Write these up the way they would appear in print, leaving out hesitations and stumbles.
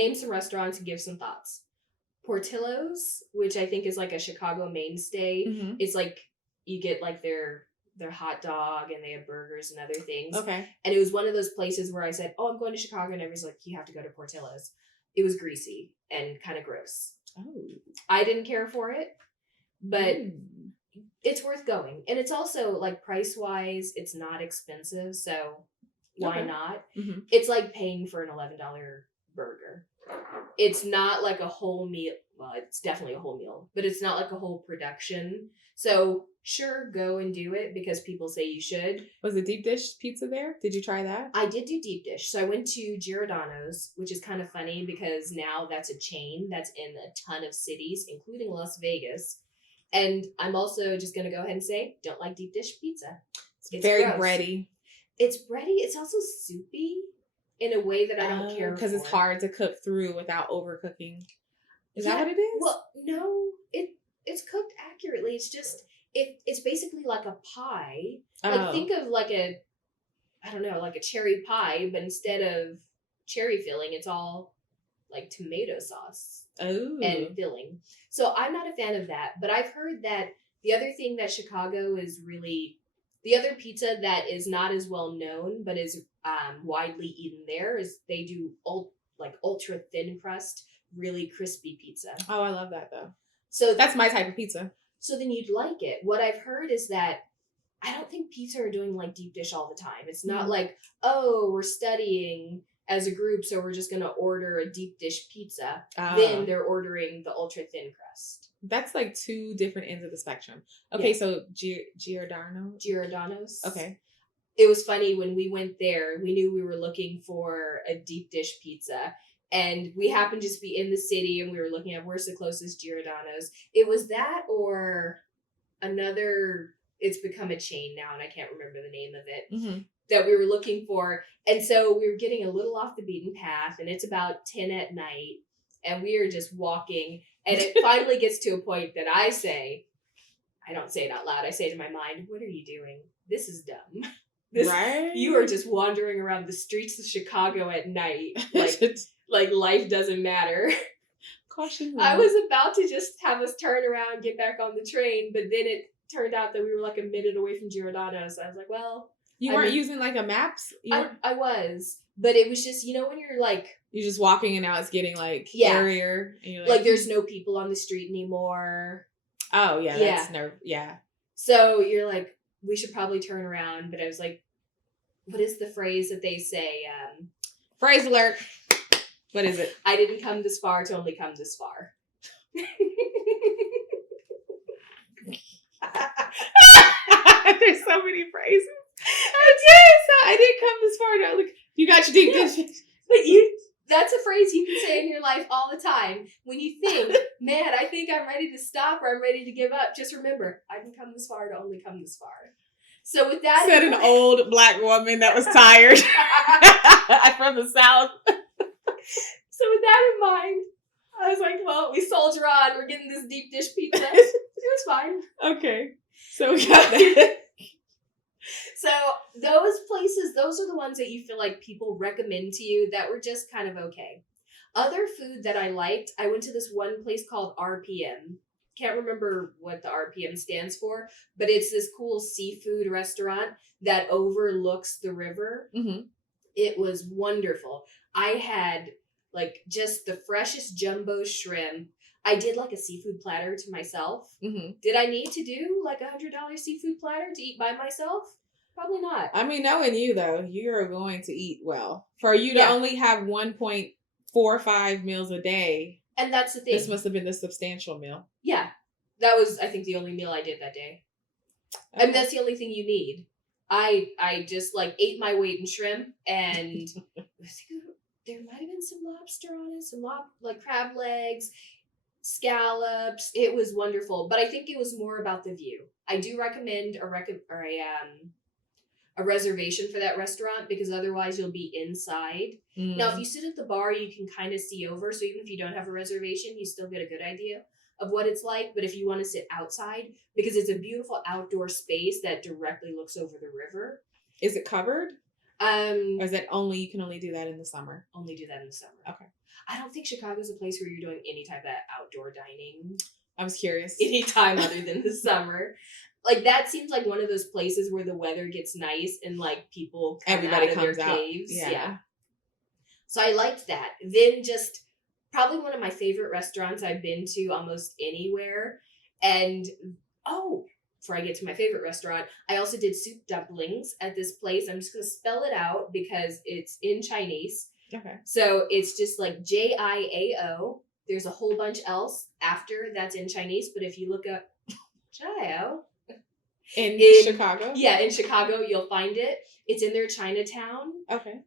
name some restaurants and give some thoughts. Portillos, which I think is like a Chicago mainstay. Mm-hmm. It's like you get like their hot dog and they have burgers and other things. Okay. And it was one of those places where I said, "Oh, I'm going to Chicago," and everyone's like, "You have to go to Portillos." It was greasy and kind of gross. Oh. I didn't care for it, but it's worth going. And it's also like price wise, it's not expensive, so why not? Mm-hmm. It's like paying for an $11 burger. It's not like a whole meal. Well, it's definitely a whole meal, but it's not like a whole production. So sure, go and do it because people say you should. Was the deep dish pizza there? Did you try that? I did do deep dish. So I went to Giordano's, which is kind of funny because now that's a chain that's in a ton of cities, including Las Vegas. And I'm also just going to go ahead and say, don't like deep dish pizza. It's very gross. bready. It's bready. It's also soupy in a way that I don't care for. Because it's hard to cook through without overcooking. Is that what it is? Well, no, it's cooked accurately. It's just it's basically like a pie. Like think of like a cherry pie, but instead of cherry filling, it's all like tomato sauce and filling. So I'm not a fan of that, but I've heard that the other thing that Chicago is really the other pizza that is not as well known but is widely eaten there is they do ultra thin crust, really crispy pizza. Oh, I love that though. So that's my type of pizza. So then you'd like it. What I've heard is that I don't think pizza are doing like deep dish all the time. It's not like, oh, we're studying as a group, so we're just going to order a deep dish pizza. Then they're ordering the ultra thin crust. That's like two different ends of the spectrum. Okay, so Giordano's. Okay. It was funny when we went there, we knew we were looking for a deep dish pizza. And we happened to just be in the city and we were looking at where's the closest Giordano's. It was that or another, it's become a chain now and I can't remember the name of it, that we were looking for. And so we were getting a little off the beaten path and it's about 10 at night and we are just walking and it finally gets to a point that I don't say it out loud, I say to my mind, what are you doing? This is dumb. Right? You are just wandering around the streets of Chicago at night. Like life doesn't matter. Caution. I was about to just have us turn around, get back on the train, but then it turned out that we were like a minute away from Giordano's. So I was like, well. You weren't using like a maps? I was, but it was just, when you're like. You're just walking and now it's getting like airier. And you're like there's no people on the street anymore. Oh, yeah. That's yeah. So you're like, we should probably turn around. But I was like, what is the phrase that they say? Phrase alert. What is it? I didn't come this far to only come this far. There's so many phrases. I didn't come this far to only. You got your deep dish. But that's a phrase you can say in your life all the time. When you think, man, I think I'm ready to stop or I'm ready to give up, just remember, I didn't come this far to only come this far. So with that, said an old black woman that was tired from the South. So with that in mind, I was like, well, we soldier on. We're getting this deep dish pizza. It was fine. Okay. So we got that. So those places, those are the ones that you feel like people recommend to you that were just kind of okay. Other food that I liked, I went to this one place called RPM. Can't remember what the RPM stands for, but it's this cool seafood restaurant that overlooks the river. Mm-hmm. It was wonderful. I had like just the freshest jumbo shrimp. I did like a seafood platter to myself. Mm-hmm. Did I need to do like $100 seafood platter to eat by myself? Probably not. I mean, knowing you though, you're going to eat well. For you to only have 1.45 meals a day. And that's the thing. This must have been the substantial meal. Yeah. That was, I think, the only meal I did that day. Okay. And that's the only thing you need. I just like ate my weight in shrimp and there might have been some lobster on it, some like crab legs, scallops. It was wonderful, but I think it was more about the view. I do recommend a reservation for that restaurant because otherwise you'll be inside. Mm. Now, if you sit at the bar, you can kind of see over. So even if you don't have a reservation, you still get a good idea of what it's like. But if you want to sit outside, because it's a beautiful outdoor space that directly looks over the river. Is it covered? Or is that you can only do that in the summer? Only do that in the summer. Okay. I don't think Chicago's a place where you're doing any type of outdoor dining I was curious. anytime other than the summer. Like, that seems like one of those places where the weather gets nice and, like, people come Everybody out of comes their out. caves. Yeah. So I liked that. Then just probably one of my favorite restaurants I've been to almost anywhere. And, before I get to my favorite restaurant, I also did soup dumplings at this place. I'm just going to spell it out because it's in Chinese. Okay. So it's just like Jiao. There's a whole bunch else after that's in Chinese, but if you look up Jiao In Chicago? Yeah, in Chicago, you'll find it. It's in their Chinatown. Okay.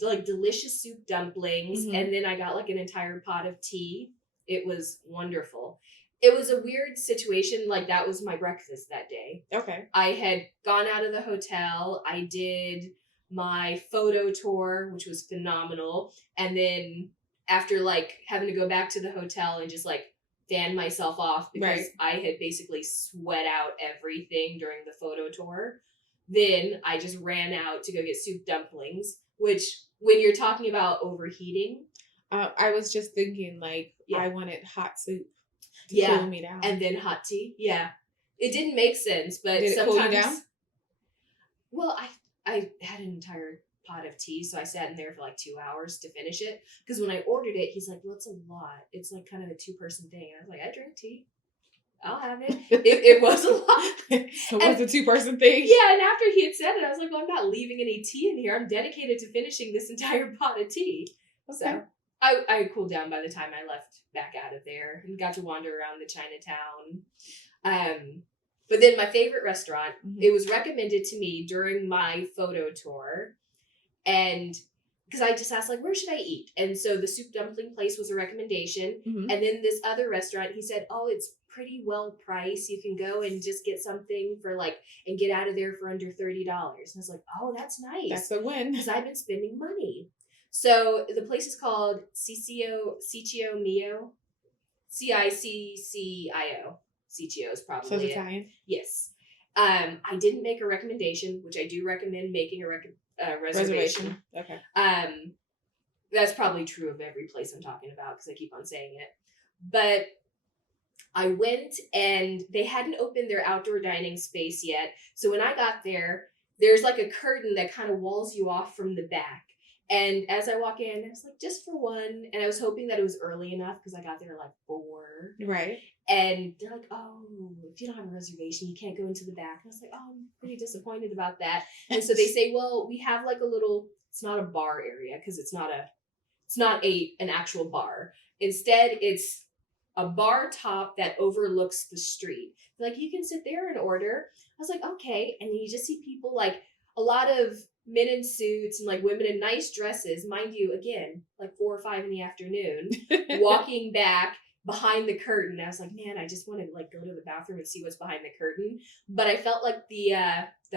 Like delicious soup dumplings. Mhm. And then I got like an entire pot of tea. It was wonderful. It was a weird situation. Like, that was my breakfast that day. Okay. I had gone out of the hotel. I did my photo tour, which was phenomenal. And then after like having to go back to the hotel and just like fan myself off because Right. I had basically sweat out everything during the photo tour, then I just ran out to go get soup dumplings, which when you're talking about overheating. I was just thinking, like, Yeah. I wanted hot soup to Yeah. cool me down. And then hot tea. Yeah. It didn't make sense, but Did it sometimes. cool you down? Well, I had an entire pot of tea, so I sat in there for like 2 hours to finish it. Because when I ordered it, he's like, well, it's a lot. It's like kind of a 2-person thing. And I was like, I drink tea. I'll have it. It was a lot. It was a 2-person thing. Yeah, and after he had said it, I was like, well, I'm not leaving any tea in here. I'm dedicated to finishing this entire pot of tea. Okay. So I cooled down by the time I left back out of there and got to wander around the Chinatown. But then my favorite restaurant, Mhm. it was recommended to me during my photo tour. And because I just asked, like, where should I eat? And so the soup dumpling place was a recommendation. Mhm. And then this other restaurant, he said, oh, it's pretty well priced. You can go and just get something for like, and get out of there for under $30. And I was like, oh, that's nice. That's a win. Because I've been spending money. So the place is called Ciccio Mio. Ciccio. Ciccio is probably So it's it. Italian. Yes. I didn't make a recommendation, which I do recommend making a reservation. Okay. That's probably true of every place I'm talking about because I keep on saying it. But I went and they hadn't opened their outdoor dining space yet. So when I got there, there's like a curtain that kind of walls you off from the back. And as I walk in, I was like, just for one. And I was hoping that it was early enough because I got there at like 4. Right. And they're like, oh, if you don't have a reservation, you can't go into the back. And I was like, oh, I'm pretty disappointed about that. And so they say, well, we have like a little, it's not a bar area because it's not an actual bar. Instead, it's a bar top that overlooks the street. They're like, you can sit there and order. I was like, okay. And you just see people, like a lot of men in suits and like women in nice dresses, mind you, again, like 4 or 5 in the afternoon, walking back behind the curtain. I was like, man, I just want to like go to the bathroom and see what's behind the curtain. But I felt like the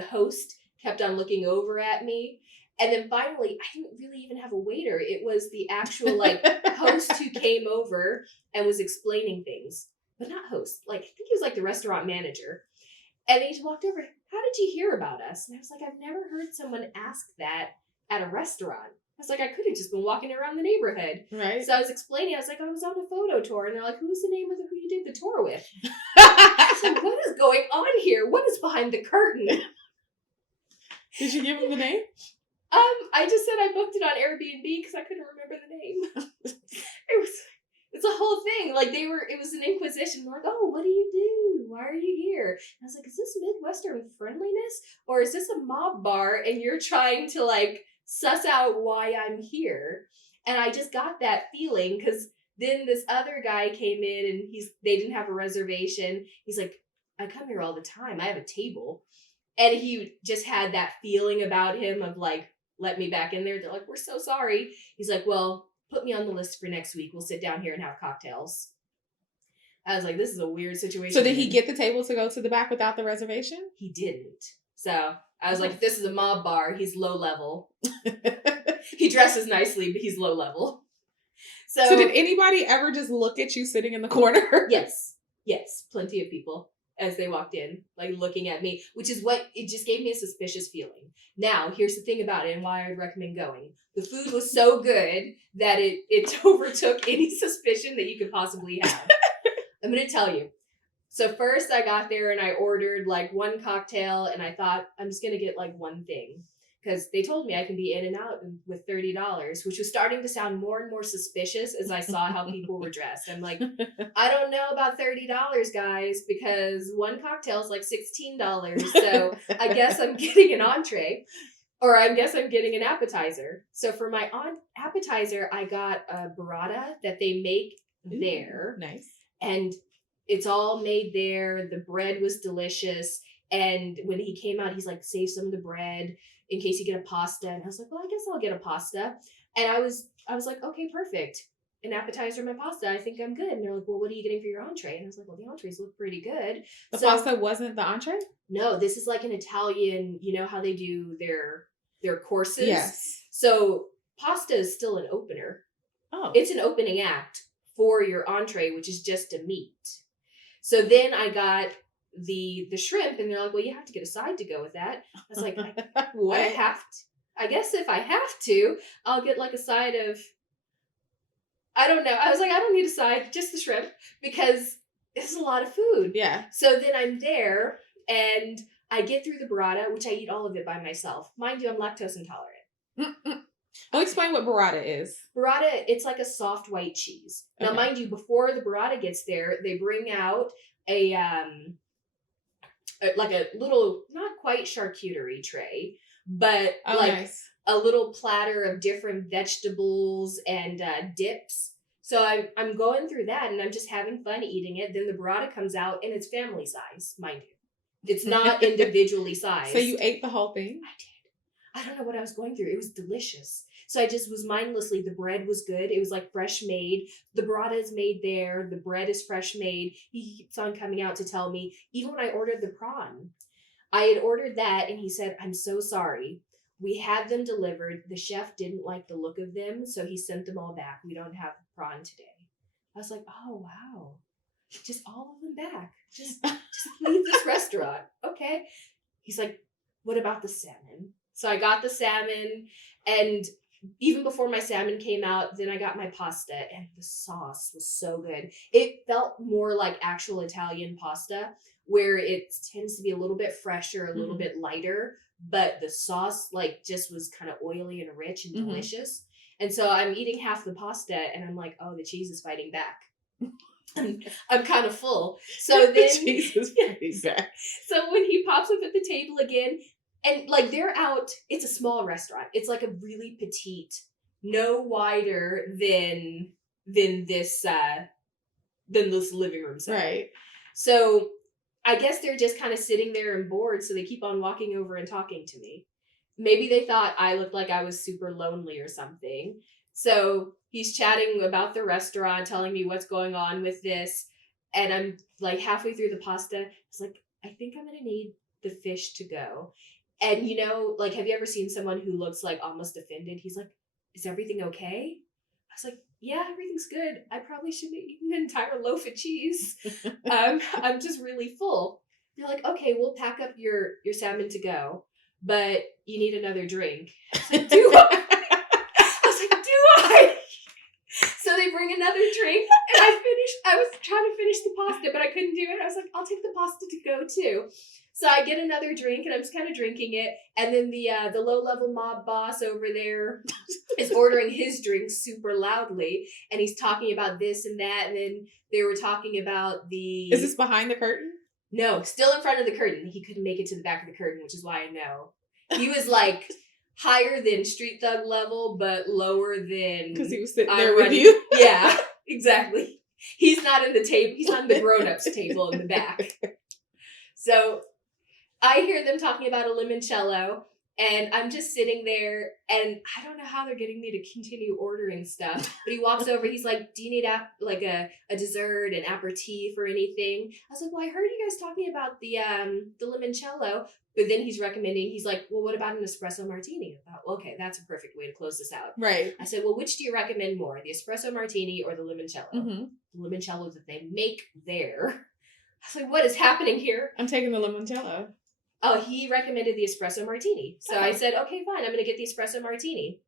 host kept on looking over at me. And then finally, I didn't really even have a waiter. It was the actual like host who came over and was explaining things, but not host. Like, I think he was like the restaurant manager. And he just walked over. How did you hear about us? And I was like, I've never heard someone ask that at a restaurant. I was like, I could have just been walking around the neighborhood. Right. So I was explaining, I was like, I was on a photo tour. And they're like, who's the name of who you did the tour with? I was like, what is going on here? What is behind the curtain? Did you give him the name? I just said I booked it on Airbnb because I couldn't remember the name. It's a whole thing. Like it was an inquisition. They're like, oh, what do you do? Why are you here? And I was like, is this Midwestern friendliness? Or is this a mob bar and you're trying to like suss out why I'm here? And I just got that feeling because then this other guy came in and they didn't have a reservation. He's like, I come here all the time. I have a table. And he just had that feeling about him of like, let me back in there. They're like, we're so sorry. He's like, well, put me on the list for next week. We'll sit down here and have cocktails. I was like, this is a weird situation. So did he get the table to go to the back without the reservation? He didn't. So I was like, if this is a mob bar, he's low level. He dresses nicely, but he's low level. So did anybody ever just look at you sitting in the corner? Yes. Yes. Plenty of people. as they walked in, like looking at me, which is what it just gave me a suspicious feeling. Now, here's the thing about it and why I would recommend going. The food was so good that it overtook any suspicion that you could possibly have. I'm going to tell you. So first I got there and I ordered like one cocktail and I thought I'm just going to get like one thing. Because they told me I can be in and out with $30, which was starting to sound more and more suspicious as I saw how people were dressed. I'm like, I don't know about $30, guys, because one cocktail is like $16. So I guess I'm getting an entree, or I guess I'm getting an appetizer. So for my appetizer, I got a burrata that they make there. Nice. And it's all made there. The bread was delicious. And when he came out, he's like, save some of the bread in case you get a pasta. And I was like, well, I guess I'll get a pasta. And I was like, okay, perfect. An appetizer, my pasta. I think I'm good. And they're like, well, what are you getting for your entree? And I was like, well, the entrees look pretty good. The pasta wasn't the entree? No, this is like an Italian, you know how they do their courses? Yes. So pasta is still an opener. Oh. It's an opening act for your entree, which is just a meat. So then I got the shrimp, and they're like, well, you have to get a side to go with that. I was like, what? I guess if I have to, I'll get like a side of, I don't know. I was like, I don't need a side, just the shrimp, because it's a lot of food. Yeah. So then I'm there, and I get through the burrata, which I eat all of it by myself. Mind you, I'm lactose intolerant. I'll explain what burrata is. Burrata, it's like a soft white cheese. Now, mind you, before the burrata gets there, they bring out like a little, not quite charcuterie tray, but a little platter of different vegetables and dips. So I'm going through that and I'm just having fun eating it. Then the burrata comes out and it's family size, mind you. It's not individually sized. So you ate the whole thing? I did. I don't know what I was going through. It was delicious. So I just was mindlessly, the bread was good. It was like fresh made. The burrata is made there. The bread is fresh made. He keeps on coming out to tell me, even when I ordered the prawn, I had ordered that and he said, I'm so sorry. We had them delivered. The chef didn't like the look of them, so he sent them all back. We don't have prawn today. I was like, oh, wow. Just all of them back. Just leave this restaurant. Okay. He's like, what about the salmon? So I got the salmon, and even before my salmon came out, then I got my pasta, and the sauce was so good. It felt more like actual Italian pasta, where it tends to be a little bit fresher, a little bit lighter, but the sauce like just was kind of oily and rich and delicious. And so I'm eating half the pasta, and I'm like, oh, the cheese is fighting back. I'm kind of full. So then cheese is fighting back. So when he pops up at the table again, and like they're out, it's a small restaurant. It's like a really petite, no wider than this living room set. Right. So I guess they're just kind of sitting there and bored, so they keep on walking over and talking to me. Maybe they thought I looked like I was super lonely or something. So he's chatting about the restaurant, telling me what's going on with this. And I'm like halfway through the pasta. It's like, I think I'm going to need the fish to go. And, you know, like, have you ever seen someone who looks like almost offended? He's like, is everything okay? I was like, yeah, everything's good. I probably shouldn't have eaten an entire loaf of cheese. I'm just really full. They're like, okay, we'll pack up your salmon to go, but you need another drink. I was like, do I? So they bring another drink, and I was trying to finish the pasta, but I couldn't do it. I was like, I'll take the pasta to go too. So I get another drink, and I'm just kind of drinking it. And then the low-level mob boss over there is ordering his drink super loudly, and he's talking about this and that. And then they were talking about the... Is this behind the curtain? No, still in front of the curtain. He couldn't make it to the back of the curtain, which is why I know. He was like higher than Street Thug level, but lower than... Because he was sitting there with you? Yeah, exactly. He's not in the table. He's on the grown-ups table in the back. So I hear them talking about a limoncello, and I'm just sitting there, and I don't know how they're getting me to continue ordering stuff. But he walks over. He's like, do you need a dessert, an aperitif, or anything? I was like, well, I heard you guys talking about the limoncello. But then he's like, well, what about an espresso martini? I thought, well, okay, that's a perfect way to close this out. Right. I said, well, which do you recommend more, the espresso martini or the limoncello? The limoncello that they make there. was like, what is happening here? I'm taking the limoncello. Oh, he recommended the espresso martini. So I said, okay, fine. I'm going to get the espresso martini.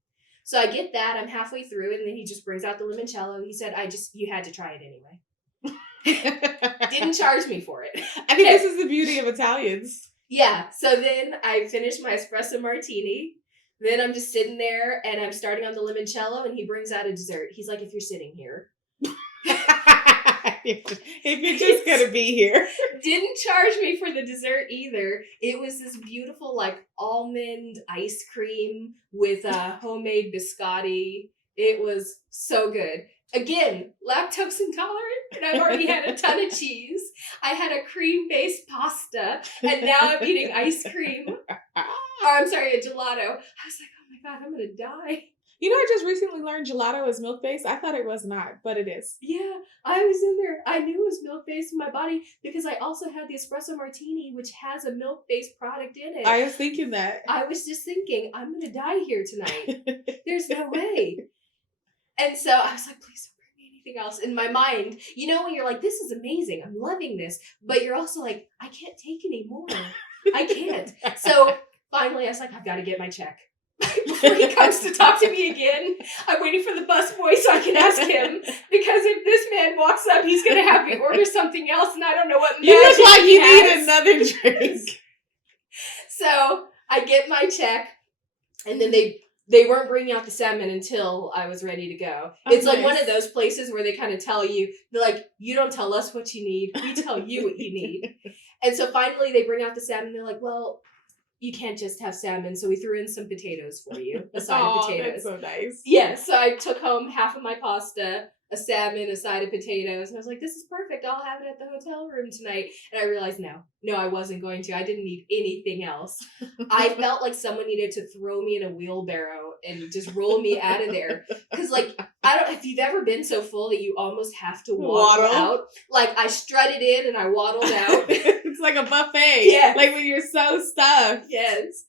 So I get that. I'm halfway through it, and then he just brings out the limoncello. He said, you had to try it anyway. Didn't charge me for it. I think this is the beauty of Italians. Yeah. So then I finished my espresso martini. Then I'm just sitting there, and I'm starting on the limoncello, and he brings out a dessert. He's like, if you're sitting here. If you're just gonna be here. Didn't charge me for the dessert either. It was this beautiful like almond ice cream with homemade biscotti. It was so good. Again, lactose intolerant, and I've already had a ton of cheese. I had a cream-based pasta, and now I'm eating ice cream. Or I'm sorry, a gelato. I was like, oh my God, I'm gonna die. You know, I just recently learned gelato is milk-based. I thought it was not, but it is. Yeah, I was in there. I knew it was milk-based in my body because I also had the espresso martini, which has a milk-based product in it. I was thinking that. I was just thinking, I'm going to die here tonight. There's no way. And so I was like, please don't bring me anything else. In my mind, you know, when you're like, this is amazing. I'm loving this. But you're also like, I can't take any more. I can't. So finally, I was like, I've got to get my check. Before he comes to talk to me again, I'm waiting for the busboy so I can ask him. Because if this man walks up, he's going to have me order something else, and I don't know what You look like you has. need another drink. So I get my check, and then they weren't bringing out the salmon until I was ready to go. Oh, it's like nice. one of those places where they kind of tell you, they're like, you don't tell us what you need, we tell you what you need. And so finally they bring out the salmon, they're like, well, you can't just have salmon, so we threw in some potatoes for you, a side of potatoes. That's so nice. Yeah, so I took home half of my pasta, a salmon, a side of potatoes, and I was like, this is perfect, I'll have it at the hotel room tonight. And I realized, no, I wasn't going to. I didn't need anything else. I felt like someone needed to throw me in a wheelbarrow and just roll me out of there. Because, like, I don't, if you've ever been so full that you almost have to waddle out. Like, I strutted in and I waddled out. It's like a buffet. Yeah. Like when you're so stuffed. Yes.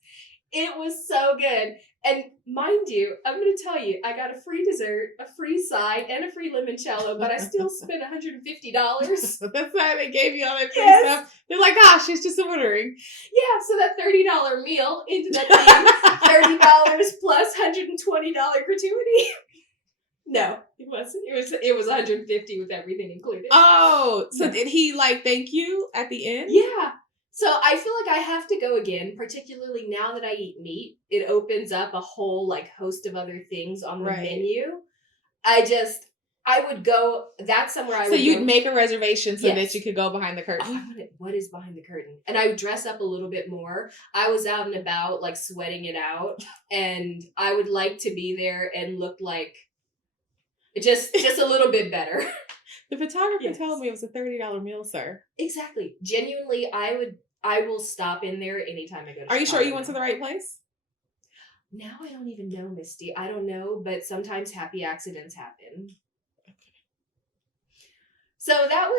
It was so good. And mind you, I'm going to tell you, I got a free dessert, a free side, and a free limoncello, but I still spent $150. That's why they gave you all that free Yes. stuff. They're like, oh, she's just ordering. Yeah, so that $30 meal ended up being $30 plus $120 gratuity. No, it wasn't. It was $150 with everything included. Oh, so did he like thank you at the end? Yeah. So I feel like I have to go again, particularly now that I eat meat. It opens up a whole like host of other things on the menu. I would go, that's somewhere I would go. So you'd make a reservation so Yes. that you could go behind the curtain? Oh, what is behind the curtain? And I would dress up a little bit more. I was out and about, like sweating it out. And I would like to be there and look like just a little bit better. The photographer Yes. told me it was a $30 meal, sir. Exactly. Genuinely, I will stop in there anytime I go to Are you sure Chicago you went to now. the right place? Now I don't even know, Misty. I don't know, but sometimes happy accidents happen. So that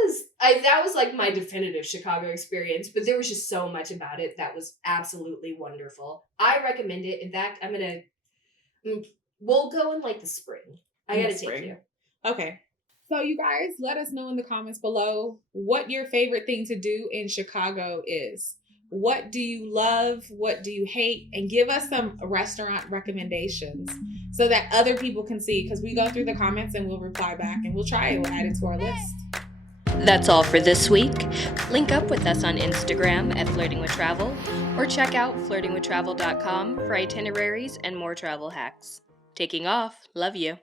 was like my definitive Chicago experience, but there was just so much about it that was absolutely wonderful. I recommend it. In fact, we'll go in like the spring. I In the gotta take spring. you. Okay. So you guys, let us know in the comments below what your favorite thing to do in Chicago is. What do you love? What do you hate? And give us some restaurant recommendations so that other people can see, because we go through the comments and we'll reply back and we'll try it. We'll add it to our list. That's all for this week. Link up with us on Instagram at Flirting with Travel, or check out flirtingwithtravel.com for itineraries and more travel hacks. Taking off. Love you.